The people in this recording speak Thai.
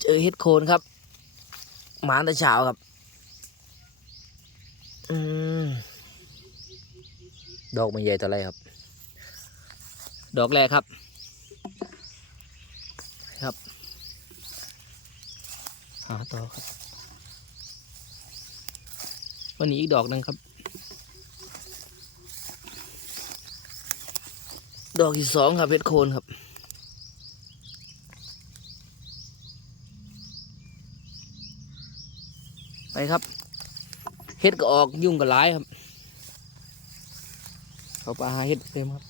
เจอเห็ดโคนครับหมาแต่เช้าครับอืมดอกมันใหญ่ต่อไรครับดอกแรกครับครับหาต่อครับวันนี้อีกดอกหนึ่งครับดอกที่สองครับเห็ดโคนครับไปครับเห็ดก็ออกยุ่งกับหลายครับเขาปลาหาเห็ดเต็มครับ